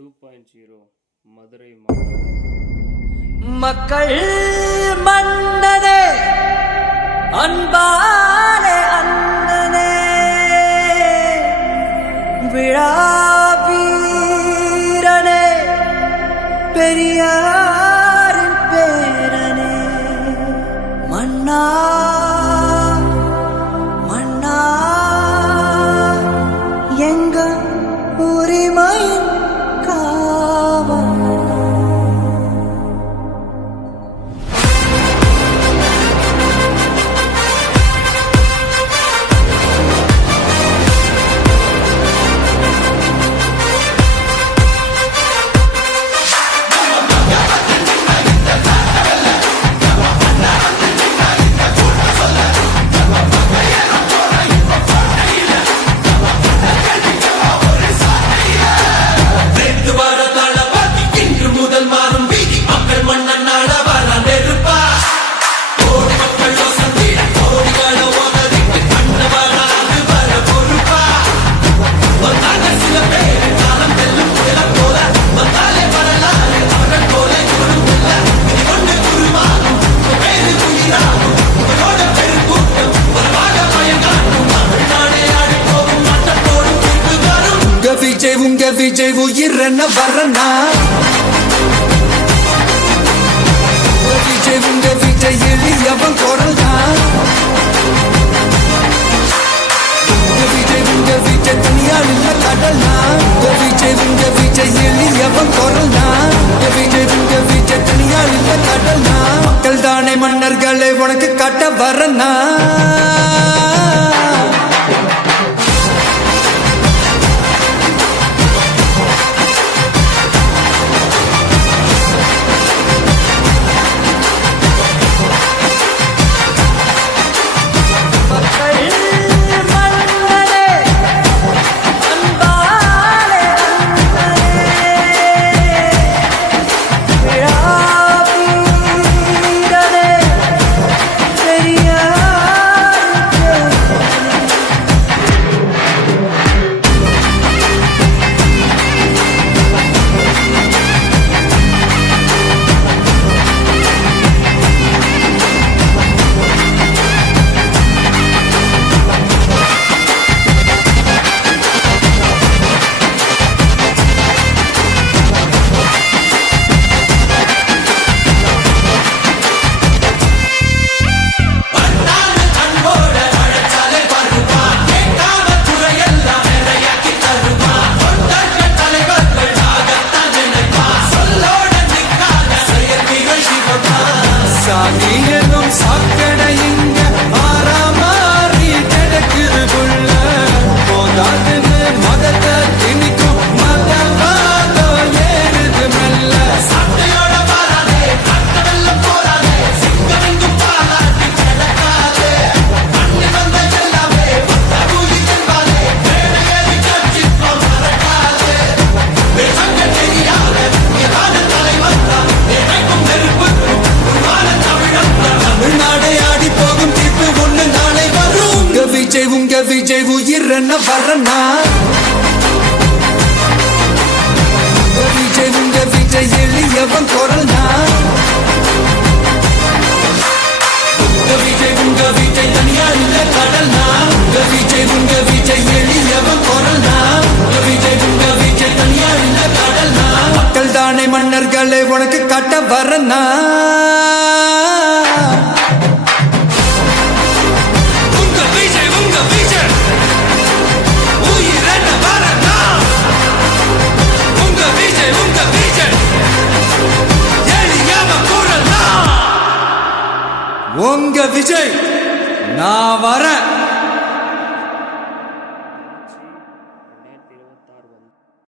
2.0 மதுரை மாநாடு. மக்கள் மன்னனே, அன்பாலே அண்ணனே, விழா வீரனே, பெரியாரின் பேரனே, மன்னா மன்னா எங்க உரிமை காவல். உங்க விஜய் உயிரன வரனா, உங்க விஜய் எளியவன் குரல் தான். உங்க விஜய் தனியால் இல்ல கடல்னா, உங்க விஜய் எளியவன் குரல் தான். உங்க விஜய் தனியால் இல்ல கடல்னா, மக்கள் தானே மன்னர்களை உனக்கு காட்ட வரனா. சாதியனும் சாக்கடை இங்க மாறாமாறி கிடக்குது புள்ள, போதாதுன்னு மதத்தை திணிக்கும் மதவாதம் ஏறுது மெல்ல. சட்டையோட பாராதே, கட்ட வெள்ளம் போராதே, சிங்கமெங்கும் பாராட்டி கிடக்காதே, பண்ணி வந்த எல்லாமே வந்த கூலி என்பாலே, வேலையேறி கட்சிப்போம் மறக்காதே, வேசங்க தெரியாத ஏதான தலைவர் தான் ஏழைக்கும் நெருப்புக்கும் தமிழ்நாடை ஆடி போகும் தீர்ப்பு ஒண்ணு நாளை வரும். உங்க விஜய் உயிரன வரனா, உங்க விஜய் எளியவன் குரல்னா. உங்க விஜய் தனியார் இல்ல கடல்னா, உங்க விஜய் எளியவன் குரல்னா. உங்க விஜய் தனியார் இல்ல கடல்னா, மக்கள் தானே மன்னர்களை உனக்கு காட்ட வரனா. உங்க விஜய் நான் வரேன்.